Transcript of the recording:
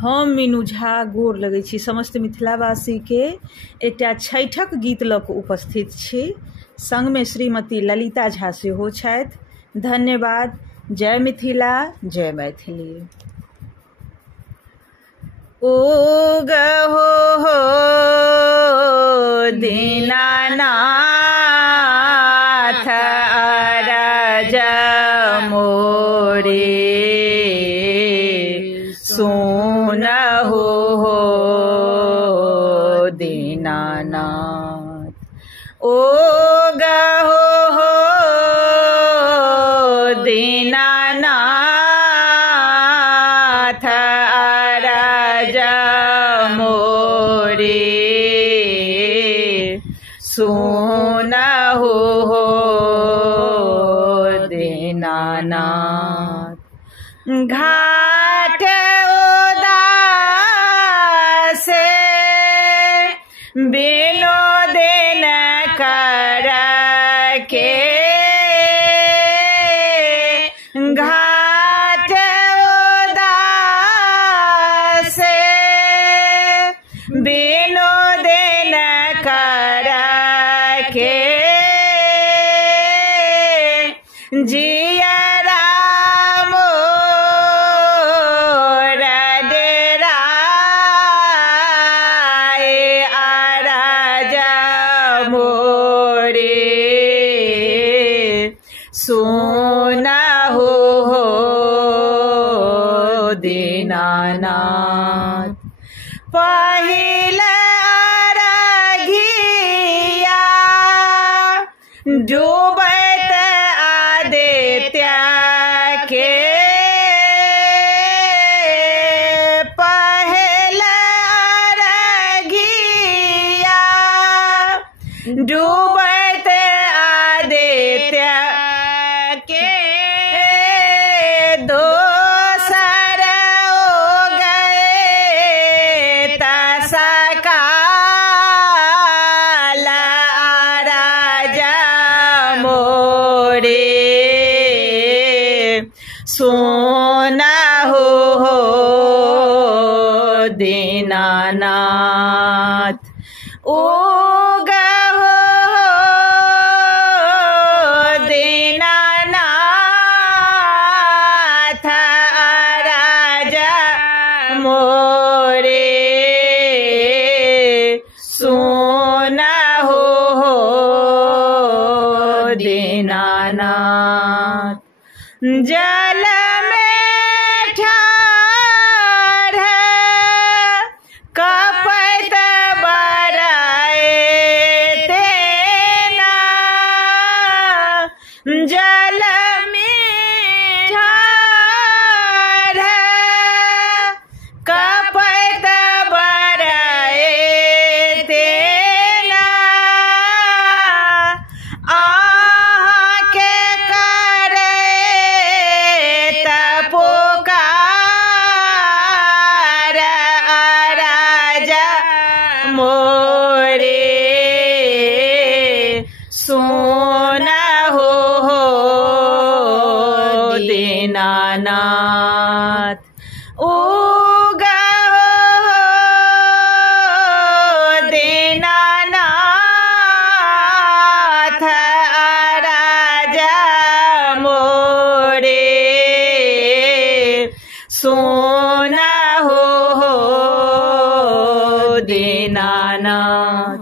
हम मीनू झा गोर लगै छी समस्त मिथिलावासी के एकटा छठिक गीत लऽ कऽ उपस्थित छी। संगमे श्रीमती ललिता झा सेहो छथि। धन्यवाद। जय मिथिला, जय मैथिली। उगहो हो दीनानाथ अरज मोरे, सुनहु हो दीनानाथ। उगहो हो दीनानाथ अरज मोरे, सुनहु हो दीनानाथ। घाट उदास विनोदन कर के, घाट उदास विनोदन कर के, जियरा मोर डेराए अरज मोरे, सुनहु हो दीनानाथ। पहिल अरघिया डूबैत आदित्य के, पहिल अरघिया डूबैत आदित्य के, दोसर उगैत सकाल अरज मोरे, सुनहु हो दीनानाथ। उगहो हो दीनानाथ अरज मोरे, सुनहु हो दीनानाथ। जल में ठाढ़ कपैत बराए तेना, जल में ठाढ़ कपैत बराए तेना, आहाँके करैत पुकार अरज मोरे, सुनहु हो दीनानाथ। उगहो हो दीनानाथ अरज मोरे, सुनहु हो दीनानाथ।